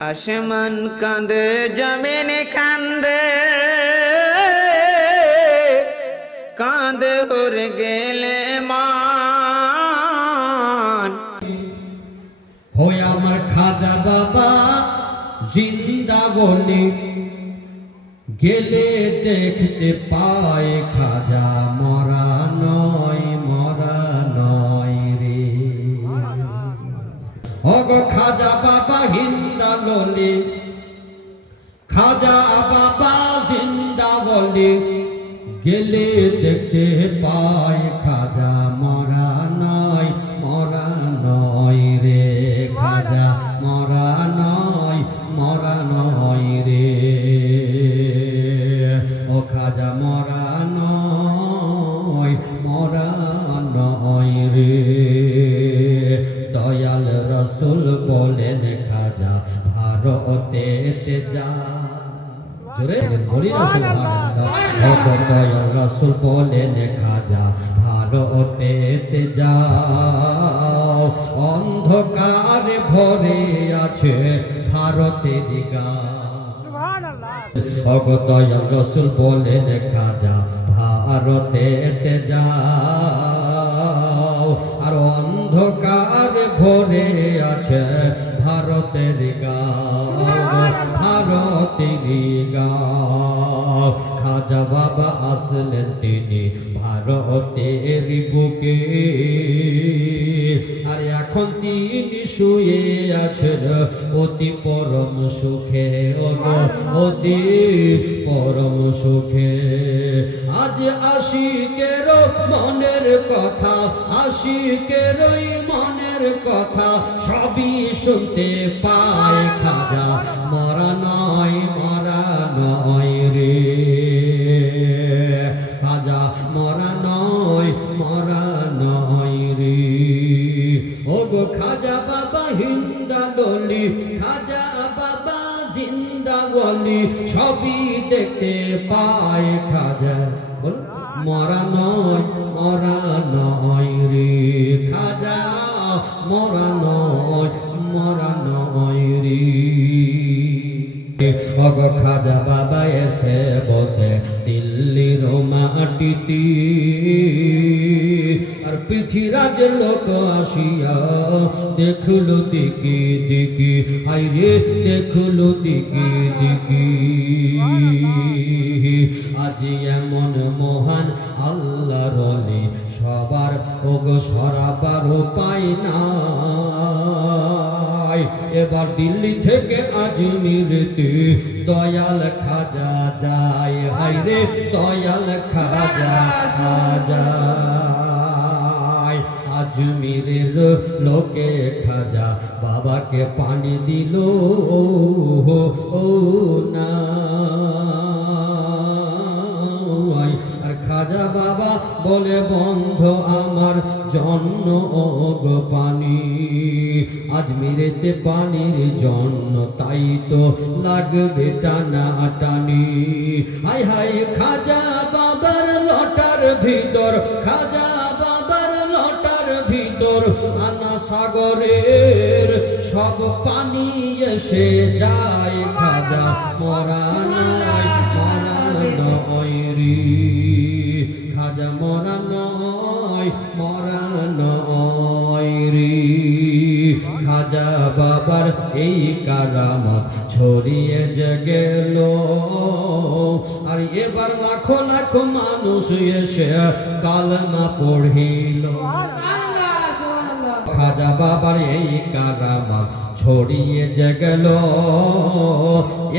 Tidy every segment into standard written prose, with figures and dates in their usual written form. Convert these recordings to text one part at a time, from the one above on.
আসমান কাঁদে জমিন কান্দে, কাঁদে উড়ে গেলে মান। হয় আমার খাজা বাবা জিন্দা বলে গেলে দেখতে পায় খাজা মরা নয় রে। অগ খাজা বাবা হিন্দা বলে, খাজা বাবা জিন্দা বলে গেলে দেখতে পায় খাজা মরা নয় রে। খাজা মরা নয় রে। ও খাজা মরা নয় রে। দয়াল রসুল বলেন খাজা ভারতেতে যা। দয়াল রসুল বলেন খাজা ভারতেতে যাও, অন্ধকার ভরে আছে ভারতের গাঁ। দয়াল রসুল বলেন খাজা ভারতেতে যাও, আর অন্ধকার ভরে আছে ভারতের গাঁ, ভারতের গাঁ। খাজা বাবা আসলেন তিনি ভারতের বুকে, আর এখন তিনি শুয়ে আছেন অতি পরম সুখে, অতি পরম সুখে। আজ আশিকের মনের কথা, আশিকের মনের কথা সবই শুনতে পায় খাজা মরা নয় রে। খাজা মরা নয় রে। ও গো খাজা বাবা হিন্দা ডলি, খাজা বাবা জিন্দা বলি সবই দেখতে পায় খাজা মরা নয় রে। খাজা মরা নয় রে। অগ খাজা বাবা এসে বসে দিল্লির মাটিতে, আর পৃথিবীরাজের লোক আসিয়া দেখলো দিকে দিকে, হাইরে দেখলো দিকে দিকে। আজ এমন মহান আল্লাহর ওলি সবার ওগো সরাবার উপায় নাই। এবার দিল্লি থেকে আজমিরতে দয়াল খাজা যায়, হাইরে দয়াল খাজা যায়। আজমিরের লোকে খাজা বাবাকে পানি দিল ও না। আর খাজা বাবা বলে বন্ধ আমার জন্য ওগ পানি, আজমিরেতে পানির জন্য তাই তো লাগবে টানা টানি। হাই হাই খাজা বাবার লটার ভিতর, খাজা বাবার লটার ভিতর আনা সাগরের সব পানি এসে যায়। খাজা মরা নয় রে। খাজা মরা নয় রে। খাজা বাবার এই কারামত ছড়িয়ে যে গেল, আর এবার লাখো লাখো মানুষ এসে কালমা পড়িল। খাজা বাবার এই কারামত ছড়িয়ে যে গেল,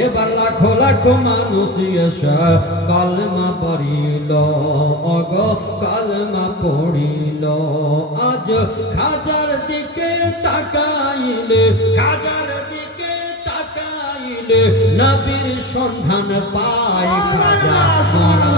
এবার লাখো লাখো মানুষ এসে কালমা পড়িল, অগ কালমা পড়িল। আজ খাজার দিকে তাকাইলে, খাজার দিকে তাকাইলে নবীর সন্ধান পায়। খাজা মরা